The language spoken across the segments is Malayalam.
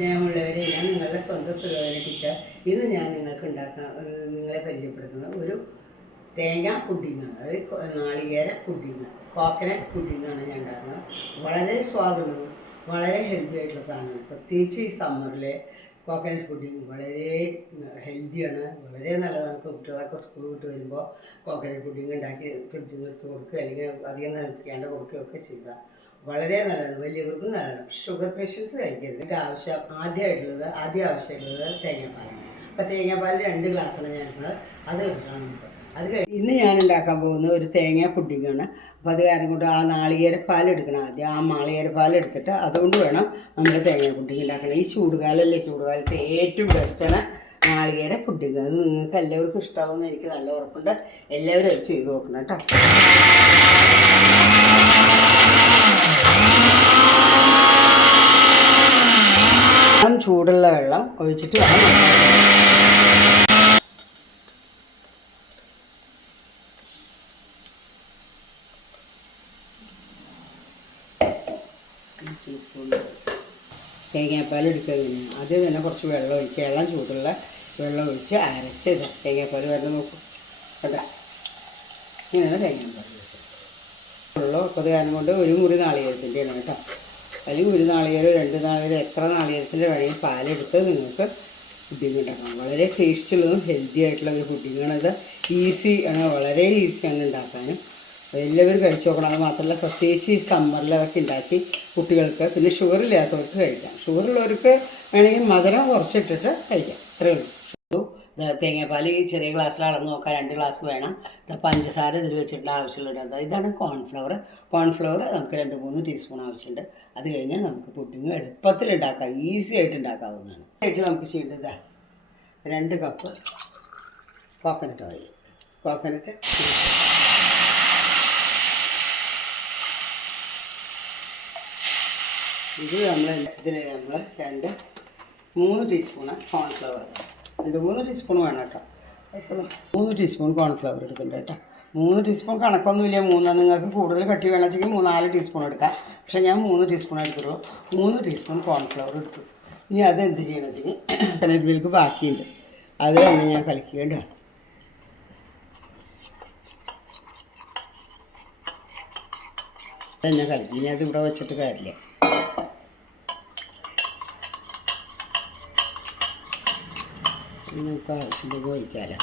സ്നേഹമുള്ളവരെ, ഞാൻ നിങ്ങളുടെ സ്വന്തം സുലോചന ടീച്ചർ. ഇന്ന് ഞാൻ നിങ്ങളെ പരിചയപ്പെടുത്തുന്നത് ഒരു തേങ്ങ പുഡിങ്ങാണ്. അതായത് നാളികേര പുഡിങ്, കോക്കനട്ട് പുഡിങ്ങാണ് ഞാൻ ഉണ്ടാക്കുന്നത്. വളരെ സ്വാദുള്ളതും വളരെ ഹെൽത്തി ആയിട്ടുള്ള സാധനമാണ്. പ്രത്യേകിച്ച് ഈ സമ്മറിലെ കോക്കനട്ട് പുഡിങ് വളരെ ഹെൽത്തിയാണ്, വളരെ നല്ലതാണ്. ഇപ്പോൾ കുട്ടികളൊക്കെ സ്കൂൾ വിട്ട് വരുമ്പോൾ കോക്കനട്ട് പുഡിങ് ഉണ്ടാക്കി ഫ്രിഡ്ജിൽ നിന്ന് എടുത്ത് കൊടുക്കുക, അല്ലെങ്കിൽ അധികം നനപ്പിക്കാണ്ട് കൊടുക്കുകയൊക്കെ ചെയ്യുക. വളരെ നല്ലതാണ്, വലിയവർക്ക് നല്ലതാണ്. ഷുഗർ പേഷ്യൻസ് കഴിക്കരുത്. ആദ്യം ആവശ്യമുള്ളത് തേങ്ങാപ്പാലാണ്. അപ്പോൾ തേങ്ങാപ്പാൽ 2 ഗ്ലാസ്സാണ് ഞാൻ എടുക്കുന്നത്. അത് എടുക്കാം നമുക്ക്. ഇന്ന് ഞാൻ ഉണ്ടാക്കാൻ പോകുന്ന ഒരു തേങ്ങ പുഡിങ്ങാണ്. അപ്പോൾ അത് കാരണം കൊണ്ട് ആ നാളികേരപ്പാൽ എടുക്കണം. ആദ്യം ആ നാളികേരപ്പാൽ എടുത്തിട്ട് അതുകൊണ്ട് വേണം നമ്മൾ തേങ്ങ പുഡിങ് ഉണ്ടാക്കണം. ഈ ചൂടുകാലല്ലേ, ചൂടുകാലത്ത് ഏറ്റവും ബെസ്റ്റാണ് നാളികേര പുഡിങ്. അത് നിങ്ങൾക്ക് എല്ലാവർക്കും ഇഷ്ടമാവുമെന്ന് എനിക്ക് നല്ല ഉറപ്പുണ്ട്. എല്ലാവരും അത് ചെയ്ത് നോക്കണം കേട്ടോ. ചൂടുള്ള വെള്ളം ഒഴിച്ചിട്ട് ടീസ്പൂൺ തേങ്ങാപ്പാൽ എടുക്കുക. ആദ്യം തന്നെ കുറച്ച് വെള്ളം ഒഴിച്ച്, ചൂടുള്ള വെള്ളം ഒഴിച്ച് അരച്ച് തേങ്ങാപ്പാൽ വരുന്ന നോക്കും കേട്ടോ. ഇങ്ങനെ തേങ്ങാപ്പാൽ വെള്ളം അപ്പോൾ അത് കാരണം കൊണ്ട് ഒരു മുറി നാളികേരത്തിൻ്റെയാണ് കേട്ടോ. അല്ലെങ്കിൽ ഒരു നാളികേരം 2 നാളികേരം എത്ര നാളികേരത്തിൻ്റെ വേണമെങ്കിൽ പാലെടുത്ത് നിങ്ങൾക്ക് പുഡിങ് ഉണ്ടാക്കാം. വളരെ ടേസ്റ്റുള്ളതും ഹെൽത്തി ആയിട്ടുള്ള ഒരു പുഡിങ്ങാണിത്. ഈസി ആണ്, വളരെ ഈസിയാണ് ഉണ്ടാക്കാനും. എല്ലാവരും കഴിച്ചു നോക്കണം. അത് മാത്രമല്ല, പ്രത്യേകിച്ച് ഈ സമ്മറിൽ അതൊക്കെ ഉണ്ടാക്കി കുട്ടികൾക്ക്, പിന്നെ ഷുഗർ ഇല്ലാത്തവർക്ക് കഴിക്കാം. ഷുഗറുള്ളവർക്ക് വേണമെങ്കിൽ മധുരം കുറച്ചിട്ടിട്ട് കഴിക്കാം. അത്രയേ ഉള്ളൂ. തേങ്ങാപ്പാൽ ചെറിയ ഗ്ലാസ്സിൽ അളന്ന് നോക്കാം, 2 ഗ്ലാസ് വേണം. പഞ്ചസാര ഇതിൽ വെച്ചിട്ട് ആവശ്യമുള്ളത് ഇതാണ് കോൺഫ്ലവർ നമുക്ക് 2-3 ടീസ്പൂൺ ആവശ്യമുണ്ട്. അത് കഴിഞ്ഞാൽ നമുക്ക് പുഡിങ് എളുപ്പത്തിൽ ഉണ്ടാക്കാം, ഈസി ആയിട്ട് ഉണ്ടാക്കാവുന്നതാണ്. ആയിട്ട് നമുക്ക് ചെയ്യേണ്ടത് 2 കപ്പ് കോക്കനട്ട് ഓയിൽ. കോക്കനട്ട് ഇത് ഇതിൽ നമ്മൾ 3 ടീസ്പൂണ് കോൺഫ്ലവർ, 2-3 ടീസ്പൂൺ വേണം കേട്ടോ. അപ്പോൾ 3 ടീസ്പൂൺ കോൺഫ്ലവർ എടുക്കുന്നുണ്ട് കേട്ടോ. 3 ടീസ്പൂൺ കണക്കൊന്നുമില്ല. 3 നിങ്ങൾക്ക് കൂടുതൽ കട്ടി വേണമെങ്കിൽ 3-4 ടീസ്പൂൺ എടുക്കാം. പക്ഷേ ഞാൻ 3 ടീസ്പൂൺ എടുക്കുള്ളൂ. 3 ടീസ്പൂൺ കോൺഫ്ലവർ എടുത്തു. ഇനി അതെന്ത് ചെയ്യണമെന്ന് വെച്ചാൽ കോക്കനട്ട് മിൽക്ക് ബാക്കിയുണ്ട്, അത് തന്നെ ഞാൻ കലക്കിക്കേണ്ടതാണ്. അതെന്നെ കലക്കി. ഇനി അത് ഇവിടെ വെച്ചിട്ട് കാര്യമില്ല. നമുക്ക് ആവശ്യത്തിന് ഒഴിക്കാമല്ലോ.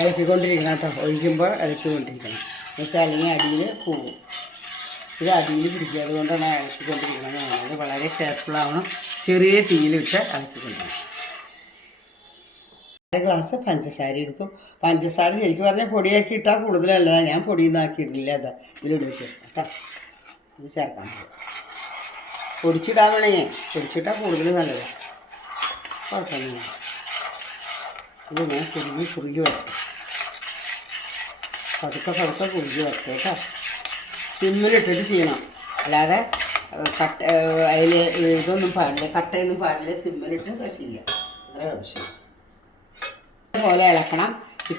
ഇളക്കിക്കൊണ്ടിരിക്കണം കേട്ടോ. ഒഴിക്കുമ്പോൾ ഇളക്കിക്കൊണ്ടിരിക്കണം എന്നുവെച്ചാൽ അല്ലെങ്കിൽ അടിയിൽ പോകും. ഇത് അടിയിൽ പിടിക്കുക, അതുകൊണ്ടാണ് ഇളക്കിക്കൊണ്ടിരിക്കണം. അത് വളരെ കെയർഫുള്ളാവണം. ചെറിയ തീയിലിട്ട് ഇളക്കിക്കൊണ്ടിരിക്കണം. 1 ഗ്ലാസ് പഞ്ചസാര എടുത്തു. പഞ്ചസാര ശരിക്കും പറഞ്ഞാൽ പൊടിയാക്കി ഇട്ടാൽ കൂടുതലല്ല, ഞാൻ പൊടിയൊന്നാക്കിയിട്ടില്ല. അതാ ഇതിലിട്ട് കേട്ടോ. ഇത് ചേർക്കാൻ പൊടിച്ചിടാൻ വേണമെങ്കിൽ പൊടിച്ചിട്ടാൽ കൂടുതൽ നല്ലത്. കുഴപ്പമൊന്നുമില്ല. ഇതിങ്ങനെ കുറുകി വരട്ടെ. പതുക്കെ കുറുകി വരട്ടെ കേട്ടോ. സിമ്മിലിട്ടിട്ട് ചെയ്യണം, അല്ലാതെ അതിൽ ഇതൊന്നും പാടില്ല, കട്ടയൊന്നും പാടില്ല. സിമ്മിലിട്ട് ശരിയില്ല, അത്ര ആവശ്യം. അതുപോലെ ഇളക്കണം.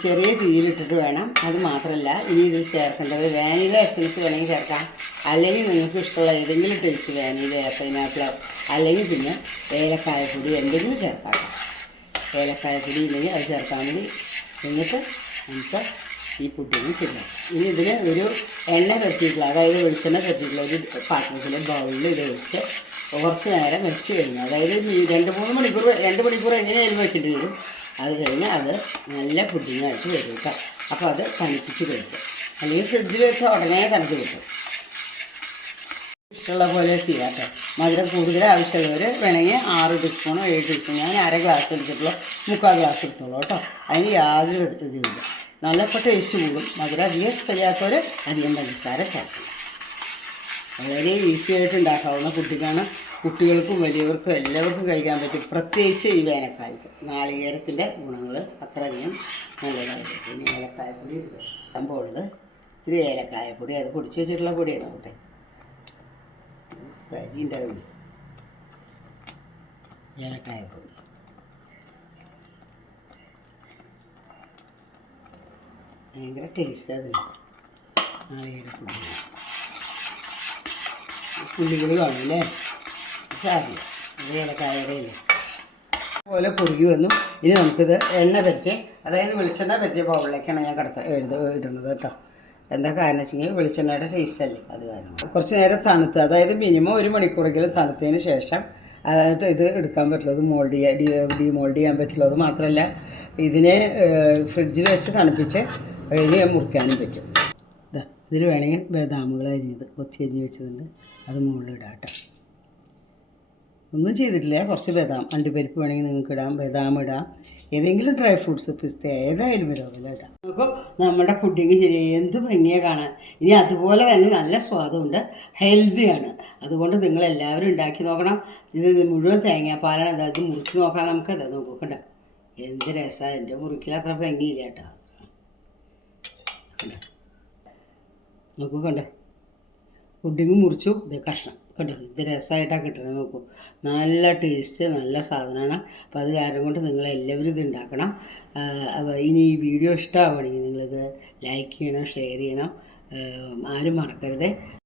ചെറിയ തീയിലിട്ടിട്ട് വേണം. അത് മാത്രമല്ല, ഇനി ഇതിൽ ചേർക്കേണ്ടത് വാനില എസൻസ് വേണമെങ്കിൽ ചേർക്കാം, അല്ലെങ്കിൽ നിങ്ങൾക്ക് ഇഷ്ടമുള്ള ഏതെങ്കിലും ടേസ്റ്റ് വാനില, പൈനാപ്പിളോ, അല്ലെങ്കിൽ പിന്നെ ഏലക്കായപ്പൊടി എന്തെങ്കിലും ചേർക്കാം. ഏലക്കായപ്പൊടി ഇല്ലെങ്കിൽ അത് ചേർക്കാൻ വേണ്ടി. എന്നിട്ട് നമുക്ക് ഈ പുഡിങ് ശരിയാക്കാം. ഇനി ഇതിന് ഒരു എണ്ണ പറ്റിയിട്ടുള്ള, അതായത് വെളിച്ചെണ്ണ പറ്റിയിട്ടുള്ള ഒരു പാത്രത്തിൽ ബൗളിൽ ഇത് വെച്ച് കുറച്ച് നേരം വെച്ച് കഴിഞ്ഞു. അതായത് 2-3 മണിക്കൂർ 2 മണിക്കൂർ എങ്ങനെയായാലും വെക്കേണ്ടി വരും. അത് കഴിഞ്ഞ് അത് നല്ല പുഡിങ്ങായിട്ട് വരും കേട്ടോ. അപ്പോൾ അത് തണുപ്പിച്ച് കഴിക്കും, അല്ലെങ്കിൽ ഫ്രിഡ്ജിൽ വെച്ചാൽ ഉടനെ തണുത്ത് കിട്ടും. ഇഷ്ടമുള്ള പോലെ ചെയ്യാം കേട്ടോ. മധുരം കൂടുതൽ ആവശ്യമുള്ളവർ വേണമെങ്കിൽ 6 ടീസ്പൂണോ 7 ടീസ്പൂൺ, ഞാൻ 1/2 ഗ്ലാസ് എടുത്തിട്ടുള്ളൂ, 3/4 ഗ്ലാസ് എടുത്തോളൂ കേട്ടോ. അതിന് യാതൊരു ഇതുമില്ല. നല്ലപ്പോൾ ടേസ്റ്റ് കൂടും. മധുരം അധികം ഇഷ്ടമില്ലാത്തവർ അധികം പഞ്ചസാര ചേർക്കണം. വളരെ ഈസി ആയിട്ട് ഉണ്ടാക്കാവുന്ന പുഡിങ്ങാണ്. കുട്ടികൾക്കും വലിയവർക്കും എല്ലാവർക്കും കഴിക്കാൻ പറ്റും, പ്രത്യേകിച്ച് ഈ വേനൽക്കാലത്ത്. നാളികേരത്തിൻ്റെ ഗുണങ്ങൾ അത്രയധികം നല്ലതായിട്ട്. പിന്നെ ഏലക്കായപ്പൊടി സംഭവമുള്ളത്, ഇത്തിരി ഏലക്കായപ്പൊടി, അത് പൊടിച്ച് വെച്ചിട്ടുള്ള പൊടിയാണ് കൂട്ടെ. കരി ഉണ്ടാവില്ല, ഏലക്കായപ്പൊടി. ഭയങ്കര ടേസ്റ്റ് അതിന്. നാളികേര പുഡിങ്. പുള്ളികൾ കാണില്ലേ, സാറില്ല, അത് ഏലക്കായയില്ലേ അതുപോലെ കുറുകി വന്നു. ഇനി നമുക്കിത് എണ്ണ പറ്റി, അതായത് വെളിച്ചെണ്ണ പറ്റിയ ബൗളിലേക്കാണ് ഞാൻ ഇടുന്നത് കേട്ടോ. എന്താ കാരണം വെച്ചെങ്കിൽ വെളിച്ചെണ്ണയുടെ ടേസ്റ്റ് അല്ലേ, അത് കാരണം. കുറച്ച് നേരം തണുത്ത്, അതായത് മിനിമം 1 മണിക്കൂറെങ്കിലും തണുത്തതിന് ശേഷം അതായത് ഇത് എടുക്കാൻ പറ്റുള്ളൂ, ഇത് ഡിമോൾഡ് ചെയ്യാൻ പറ്റുള്ളൂ. അത് മാത്രമല്ല ഇതിനെ ഫ്രിഡ്ജിൽ വെച്ച് തണുപ്പിച്ച് കഴിഞ്ഞ് മുറിക്കാനും പറ്റും. ഇതാ ഇതിൽ വേണമെങ്കിൽ ബദാമുകൾ അരിഞ്ഞത് കൊച്ചി അരിഞ്ഞ് വെച്ചതുണ്ട്, അത് മുകളിലിടാം കേട്ടോ. ഒന്നും ചെയ്തിട്ടില്ല, കുറച്ച് ബദാം, അണ്ടിപ്പരിപ്പ് വേണമെങ്കിൽ നിങ്ങൾക്ക് ഇടാം, ബദാം ഇടാം, ഏതെങ്കിലും ഡ്രൈ ഫ്രൂട്ട്സ്, പിസ്ത ഏതായാലും വരാമല്ലോ ഇടാം. അപ്പോൾ നമ്മുടെ പുഡിങ് ശരി എന്ത് ഭംഗിയാണ് കാണാൻ. ഇനി അതുപോലെ തന്നെ നല്ല സ്വാദുണ്ട്, ഹെൽത്തിയാണ്. അതുകൊണ്ട് നിങ്ങളെല്ലാവരും ഉണ്ടാക്കി നോക്കണം. ഇത് മുഴുവൻ തേങ്ങാപ്പാലാണ്, അതായത് മുറിച്ച് നോക്കാം നമുക്കത് നോക്കണ്ട. എന്ത് രസമാണ്, എൻ്റെ മുറിക്കിൽ അത്ര ഭംഗിയില്ല കേട്ടോ. നോക്കൂ കണ്ടോ, പുഡിങ് മുറിച്ചു, ഇത് കഷ്ണം കണ്ടോ, ഇത് രസമായിട്ടാണ് കിട്ടുന്നത്. നോക്കൂ, നല്ല ടേസ്റ്റ്, നല്ല സാധനമാണ്. അപ്പോൾ അത് കാരണം കൊണ്ട് നിങ്ങളെല്ലാവരും ഇത് ഉണ്ടാക്കണം. ഇനി ഈ വീഡിയോ ഇഷ്ടമാവുകയാണെങ്കിൽ നിങ്ങളിത് ലൈക്ക് ചെയ്യണം, ഷെയർ ചെയ്യണം, ആരും മറക്കരുത്.